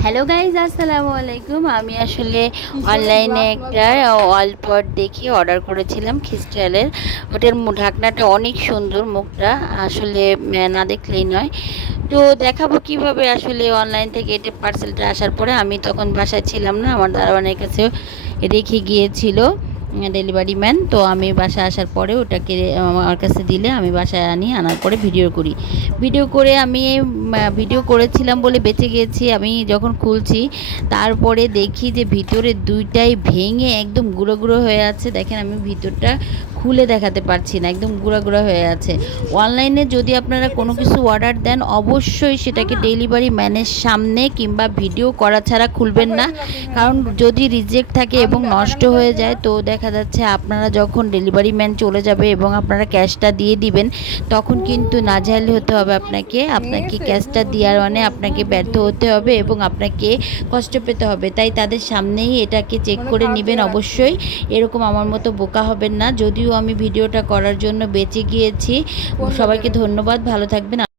Hello guys, আসসালামু আলাইকুম। আমি আসলে অনলাইনে একটা ওয়াল পট দেখে অর্ডার করেছিলাম ক্রিস্টালের। ওটার ঢাকনাটা অনেক সুন্দর, মুখটা আসলে না দেখলেই নয়। তো দেখাবো কিভাবে আসলে অনলাইন থেকে এটা পার্সেলটা আসার পরে, আমি তখন বাসায় ছিলাম না, আমার দারোয়ানের কাছে রেখে গিয়েছিল ডেলিভারি ম্যান। তো আমি বাসায় আসার পরে ওটাকে আমার কাছে দিলে আমি বাসায় আনার পরে ভিডিও করি। ভিডিও করে আমি ভিডিও করেছিলাম বলে বেঁচে গিয়েছি। আমি যখন খুলছি তারপরে দেখি যে ভিতরে দুইটাই ভেঙে একদম গুঁড়ো গুঁড়ো হয়ে আছে। দেখেন, আমি ভিতরটা খুলে দেখাতে পারছি না, একদম গুঁড়া গুঁড়া হয়ে আছে। অনলাইনে যদি আপনারা কোনো কিছু অর্ডার দেন, অবশ্যই সেটাকে ডেলিভারি ম্যানের সামনে কিংবা ভিডিও করা ছাড়া খুলবেন না। কারণ যদি রিজেক্ট থাকে এবং নষ্ট হয়ে যায়, তো দেখা যাচ্ছে আপনারা যখন ডেলিভারি ম্যান চলে যাবে এবং আপনারা ক্যাশটা দিয়ে দিবেন, তখন কিন্তু নাজেহাল হতে হবে। আপনাকে ক্যাশটা দেওয়ার মানে আপনাকে ব্যর্থ হতে হবে এবং আপনাকে কষ্ট পেতে হবে। তাই তাদের সামনেই এটাকে চেক করে নেবেন অবশ্যই। এরকম আমার মতো বোকা হবেন না। যদিও আমি ভিডিওটা করার জন্য বেঁচে গিয়েছি। সবাইকে ধন্যবাদ, ভালো থাকবেন।